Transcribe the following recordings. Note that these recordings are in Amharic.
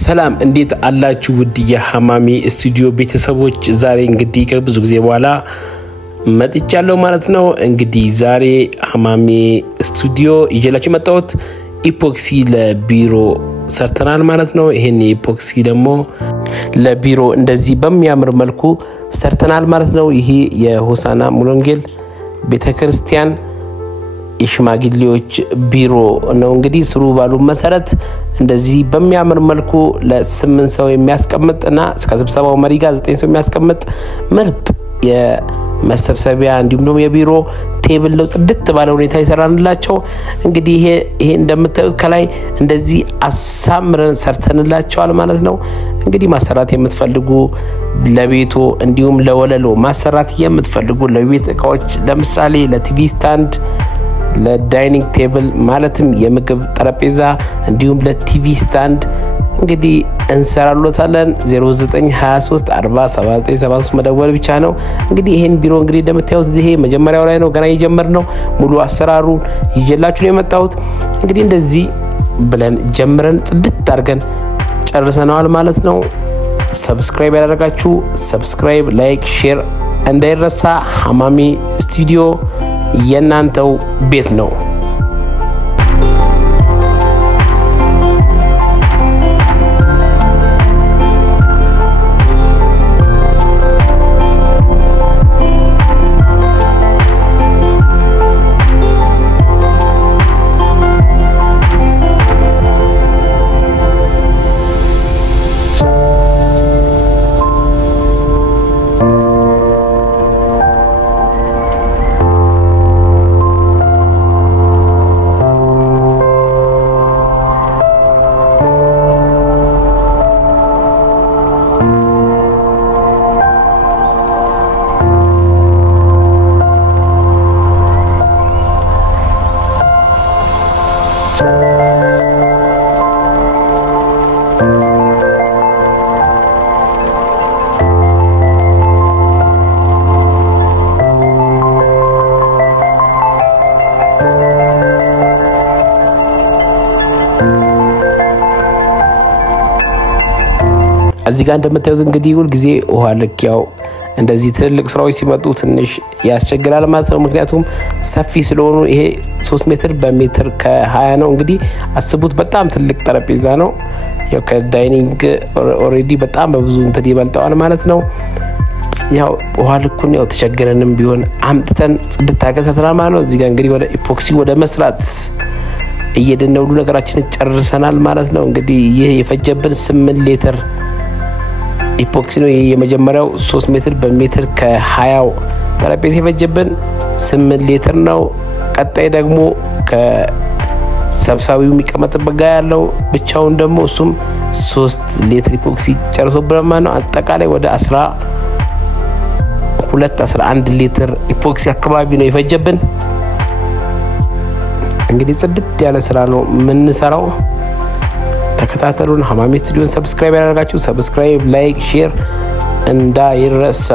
ሰላም እንዴት አላችሁ ውድ የሐማሚ ስቱዲዮ ቤተሰቦች ዛሬ እንግዲህ ከብዙ ጊዜ በኋላ መጥቻለሁ ማለት ነው እንግዲህ ዛሬ ሐማሚ ስቱዲዮ ይዤላችሁ መጣሁት ኢፖክሲ ለቢሮ ሰርተናል ማለት ነው ይሄን ኢፖክሲ ደግሞ ለቢሮ እንደዚህ በሚያምር መልኩ ሰርተናል ማለት ነው ይሄ የሆሳና ሙሉንጌል ቤተክርስቲያን የሽማግሌዎች ቢሮ ነው እንግዲህ ስሩ ባሉ መሰረት እንደዚህ በሚያምር መልኩ ለ8 ሰው የሚያስቀምጥና እስከ ስብሰባው መሪ ጋር 9 ሰው የሚያስቀምጥ ምርጥ የመሰብሰቢያ እንዲሁም ደግሞ የቢሮ ቴብል ነው ጽድት ባለ ሁኔታ ይሰራንላቸው እንግዲህ ይሄ እንደምታዩት ከላይ እንደዚህ አሳምረን ሰርተንላቸዋል ማለት ነው እንግዲህ ማሰራት የምትፈልጉ ለቤቱ እንዲሁም ለወለሎ ማሰራት የምትፈልጉ ለቤት እቃዎች ለምሳሌ ለቲቪ ስታንድ ለዳይኒንግ ቴብል ማለትም የምግብ ጠረጴዛ እንዲሁም ለቲቪ ስታንድ እንግዲህ እንሰራሎታለን 0923407973 መደወል ብቻ ነው እንግዲህ ይሄን ቢሮ እንግዲህ እንደምታዩት እዚህ መጀመሪያው ላይ ነው ገና እየጀመርነው ሙሉ አሰራሩ ይዤላችሁ ነው የመጣሁት እንግዲህ እንደዚህ ብለን ጀምረን ጽድት አድርገን ጨርሰናል ማለት ነው ሰብስክራይብ ያደረጋችሁ ሰብስክራይብ ላይክ ሼር እንዳይረሳ ሐማሚ ስቱዲዮ የናንተው ቤት ነው እዚህ ጋር እንደምታዩት እንግዲህ ሁሉ ጊዜ ውሃ ለኪያው እንደዚህ ትልቅ ስራዎች ሲመጡ ትንሽ ያስቸግራል ማለት ነው ምክንያቱም ሰፊ ስለሆነ ይሄ 3 ሜትር በሜትር ከ20 ነው እንግዲህ አስቡት በጣም ትልቅ ጠረጴዛ ነው ያው ከዳይኒንግ ኦሬዲ በጣም በብዙ እንትን ይበልጣዋል ማለት ነው ያው ውሃ ልኩን ያው ተቸገረንም ቢሆን አምጥተን ጽድት አገሰተናል ማለት ነው እዚህ ጋር እንግዲህ ወደ ኢፖክሲ ወደ መስራት እየደነው ሁሉ ነገራችንን ጨርሰናል ማለት ነው እንግዲህ ይሄ የፈጀብን 8 ሊትር ኢፖክሲ ነው የመጀመሪያው 3 ሜትር በሜትር ከ20 ጠረጴዛ የፈጀብን 8 ሊትር ነው ቀጣይ ደግሞ ከሰብሳቢው የሚቀመጥበት ጋር ያለው ብቻውን ደግሞ እሱም 3 ሊትር ኢፖክሲ ጨርሶብናል ነው አጠቃላይ ወደ 11 ሊትር ኢፖክሲ አካባቢ ነው የፈጀብን እንግዲህ ጽድት ያለ ስራ ነው ምንሰራው ተከታተሉን ሐማሚ ስቱዲዮን ሰብስክራይብ ያደርጋችሁ ሰብስክራይብ ላይክ ሼር እንዳይረሳ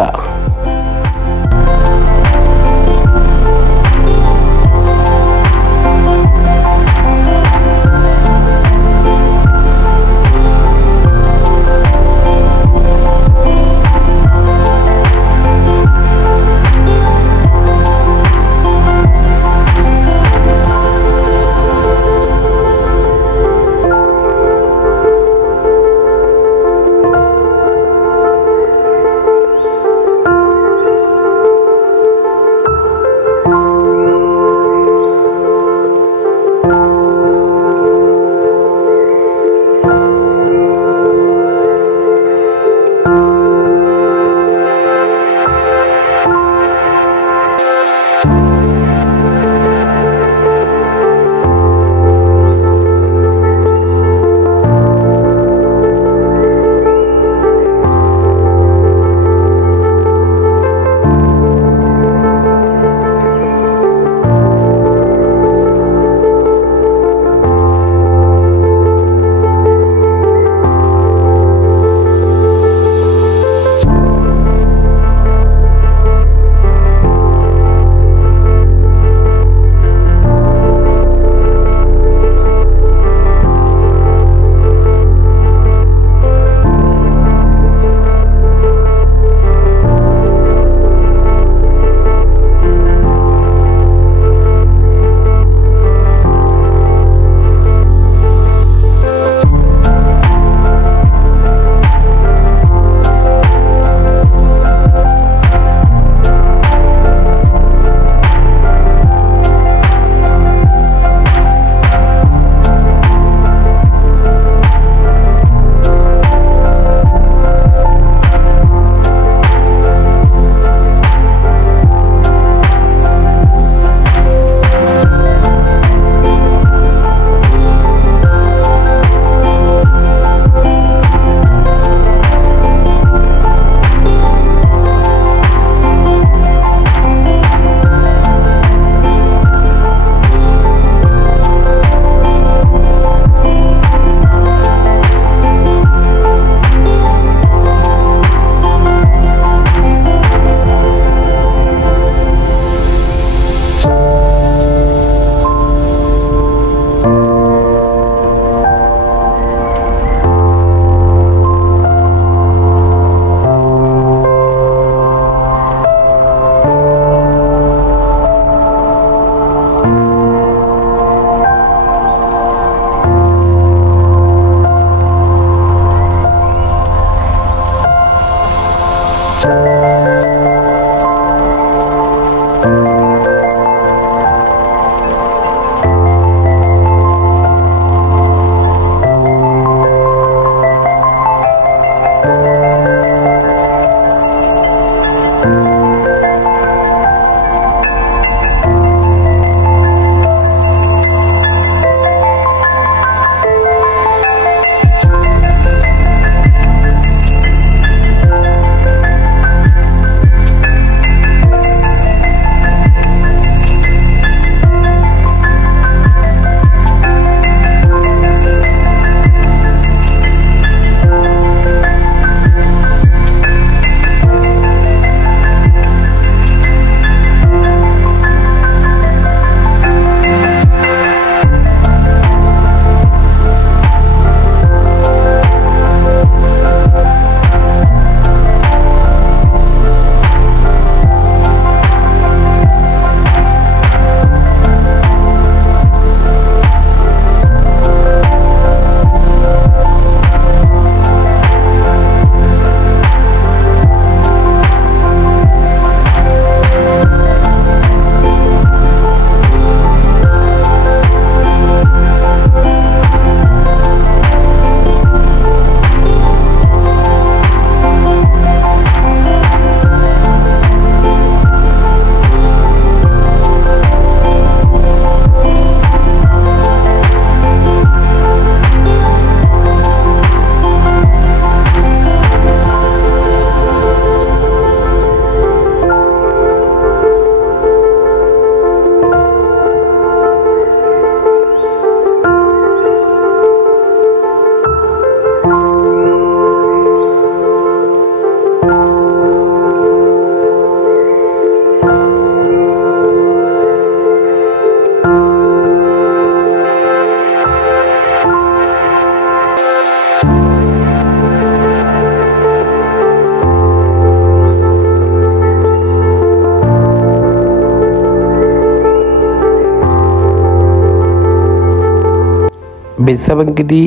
ቤተሰብ እንግዲህ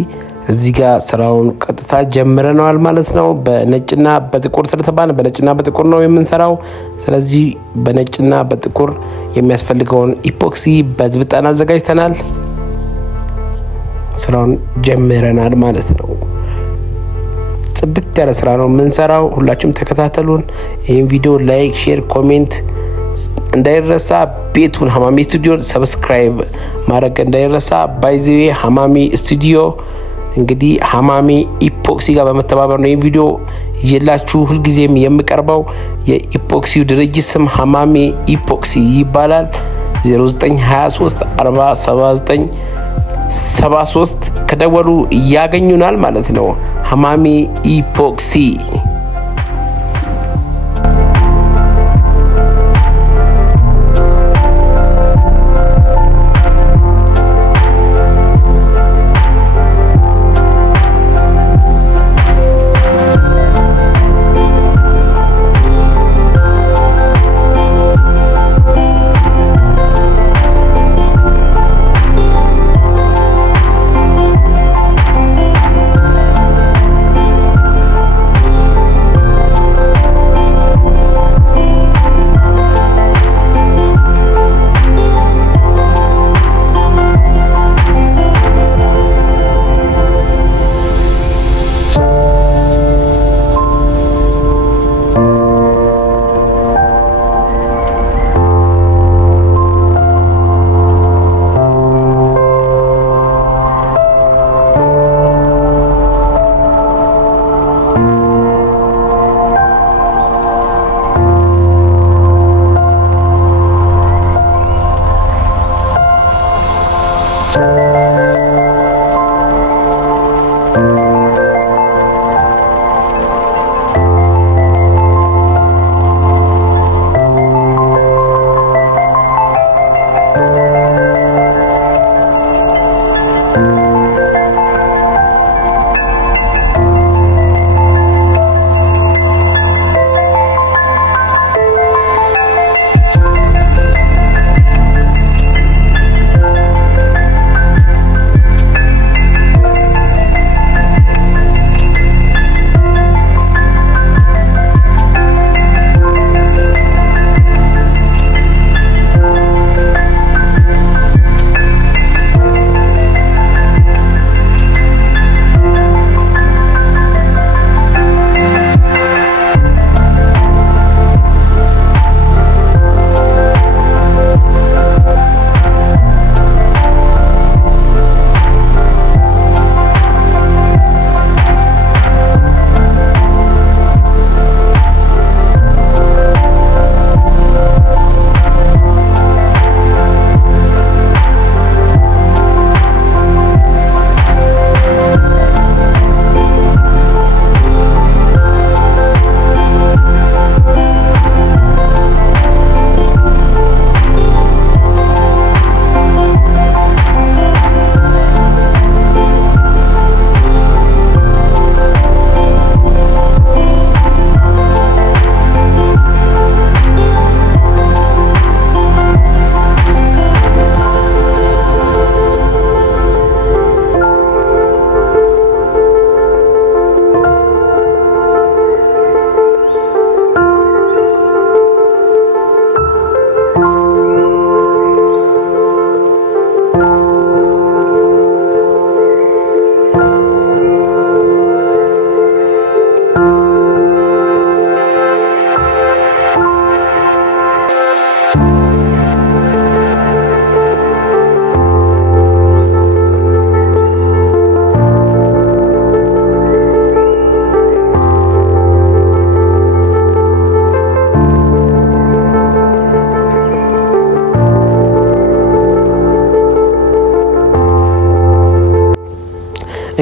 እዚህ ጋር ስራውን ቀጥታ ጀምረናል ማለት ነው። በነጭና በጥቁር ስለተባለ በነጭና በጥቁር ነው የምንሰራው። ስለዚህ በነጭና በጥቁር የሚያስፈልገውን ኢፖክሲ በዝብጠን አዘጋጅተናል። ስራውን ጀምረናል ማለት ነው። ጽድት ያለ ስራ ነው የምንሰራው። ሁላችሁም ተከታተሉን። ይሄን ቪዲዮ ላይክ፣ ሼር፣ ኮሜንት እንዳይረሳ። ቤቱን ሐማሚ ስቱዲዮ ሰብስክራይብ ማድረግ እንዳይረሳ። ባይዘዌ ሐማሚ ስቱዲዮ እንግዲህ ሐማሚ ኢፖክሲ ጋር በመተባበር ነው ይሄን ቪዲዮ ይላችሁ ሁሉ ጊዜም የምቀርበው። የኢፖክሲው ድርጅት ስም ሐማሚ ኢፖክሲ ይባላል። 0923 4079 73 ከደወሉ ያገኙናል ማለት ነው። ሐማሚ ኢፖክሲ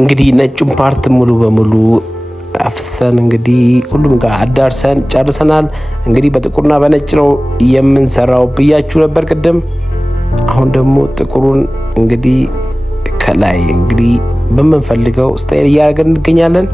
እንግዲህ ነጩን ፓርት ሙሉ በሙሉ አፍሰን እንግዲህ ሁሉም ጋር አዳርሰን ጨርሰናል። እንግዲህ በጥቁርና በነጭ ነው የምንሰራው ብያችሁ ነበር ቅድም። አሁን ደግሞ ጥቁሩን እንግዲህ ከላይ እንግዲህ በመንፈልገው ስታይል ያያገን እንገኛለን።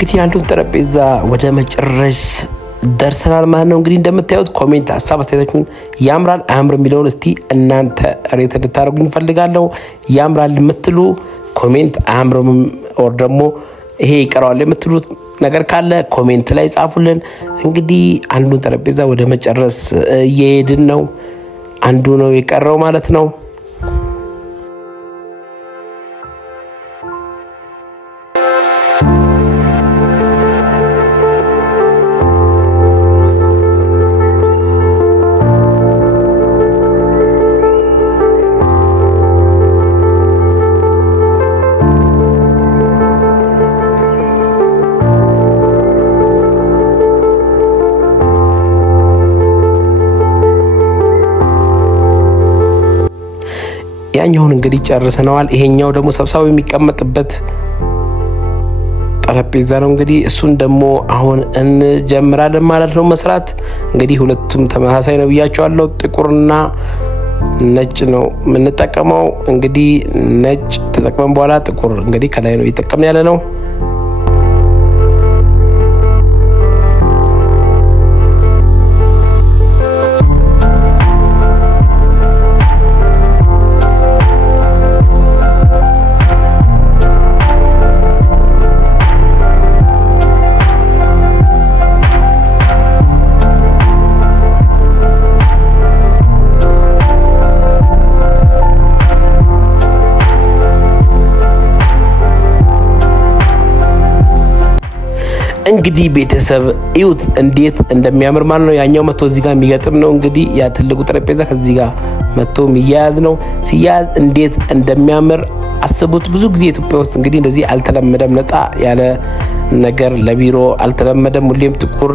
እንግዲህ አንዱን ጠረጴዛ ወደ መጨረስ ደርሰናል ማለት ነው። እንግዲህ እንደምታዩት ኮሜንት ሐሳብ አስተያየታችሁን ያምራል አያምርም የሚለውን እስቲ እናንተ ሬት እንድታደርጉ እንፈልጋለሁ። ያምራል የምትሉ ኮሜንት፣ አያምርም ኦር ደግሞ ይሄ ይቀራል የምትሉት ነገር ካለ ኮሜንት ላይ ጻፉልን። እንግዲህ አንዱን ጠረጴዛ ወደ መጨረስ እየሄድን ነው። አንዱ ነው የቀረው ማለት ነው። ያኛውን እንግዲህ ጨርሰናል። ይሄኛው ደግሞ ሰብሳው የሚቀመጥበት ጠረጴዛ ነው። እንግዲህ እሱን ደግሞ አሁን እንጀምራለን ማለት ነው መስራት። እንግዲህ ሁለቱም ተመሳሳይ ነው ብያቸዋለሁ። ጥቁርና ነጭ ነው የምንጠቀመው። እንግዲህ ነጭ ተጠቅመን በኋላ ጥቁር እንግዲህ ከላይ ነው እየተጠቀምን ያለ ነው። እንግዲህ ቤተሰብ እዩት እንዴት እንደሚያምር ማለት ነው። ያኛው መቶ እዚህ ጋር የሚገጥም ነው። እንግዲህ ያ ትልቁ ጠረጴዛ ከዚህ ጋር መቶ የሚያያዝ ነው። ሲያያዝ እንዴት እንደሚያምር አስቡት። ብዙ ጊዜ ኢትዮጵያ ውስጥ እንግዲህ እንደዚህ አልተለመደም። ነጣ ያለ ነገር ለቢሮ አልተለመደም። ሁሌም ጥቁር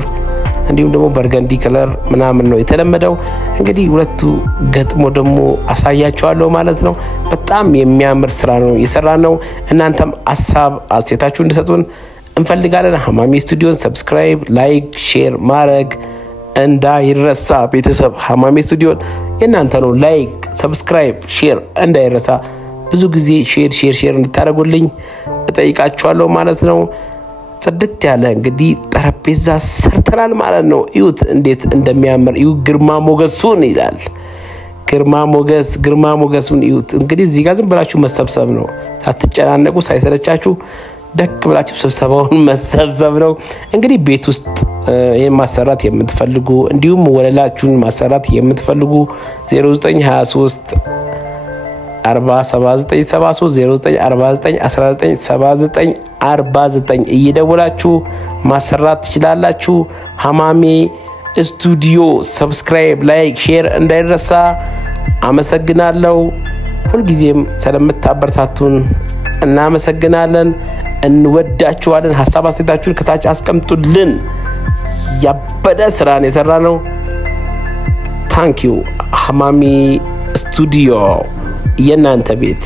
እንዲሁም ደግሞ በርገንዲ ከለር ምናምን ነው የተለመደው። እንግዲህ ሁለቱ ገጥሞ ደግሞ አሳያቸዋለሁ ማለት ነው። በጣም የሚያምር ስራ ነው የሰራነው። እናንተም ሐሳብ አስተያየታችሁን እንድሰጡን እንፈልጋለን። ሐማሚ ስቱዲዮን ሰብስክራይብ፣ ላይክ፣ ሼር ማድረግ እንዳይረሳ ቤተሰብ። ሐማሚ ስቱዲዮን የእናንተ ነው። ላይክ፣ ሰብስክራይብ፣ ሼር እንዳይረሳ። ብዙ ጊዜ ሼር እንድታደርጉልኝ እጠይቃችኋለሁ ማለት ነው። ጽድት ያለ እንግዲህ ጠረጴዛ ሰርተናል ማለት ነው። እዩት እንዴት እንደሚያምር እዩ። ግርማ ሞገሱን ይላል። ግርማ ሞገሱን እዩት። እንግዲህ እዚህ ጋር ዝም ብላችሁ መሰብሰብ ነው። ሳትጨናነቁ ሳይሰለቻችሁ ደክ ብላችሁ ስብሰባውን መሰብሰብ ነው። እንግዲህ ቤት ውስጥ ይሄን ማሰራት የምትፈልጉ እንዲሁም ወለላችሁን ማሰራት የምትፈልጉ 0923 47973 0949197949 እየደወላችሁ ማሰራት ትችላላችሁ። ሐማሚ ስቱዲዮ ሰብስክራይብ፣ ላይክ፣ ሼር እንዳይረሳ። አመሰግናለሁ። ሁልጊዜም ስለምታበረታቱን እናመሰግናለን። እንወዳችኋለን። ሐሳብ አስተያየታችሁን ከታች አስቀምጡልን። ያበደ ስራ ነው የሰራነው። ታንክ ዩ ሐማሚ ስቱዲዮ የናንተ ቤት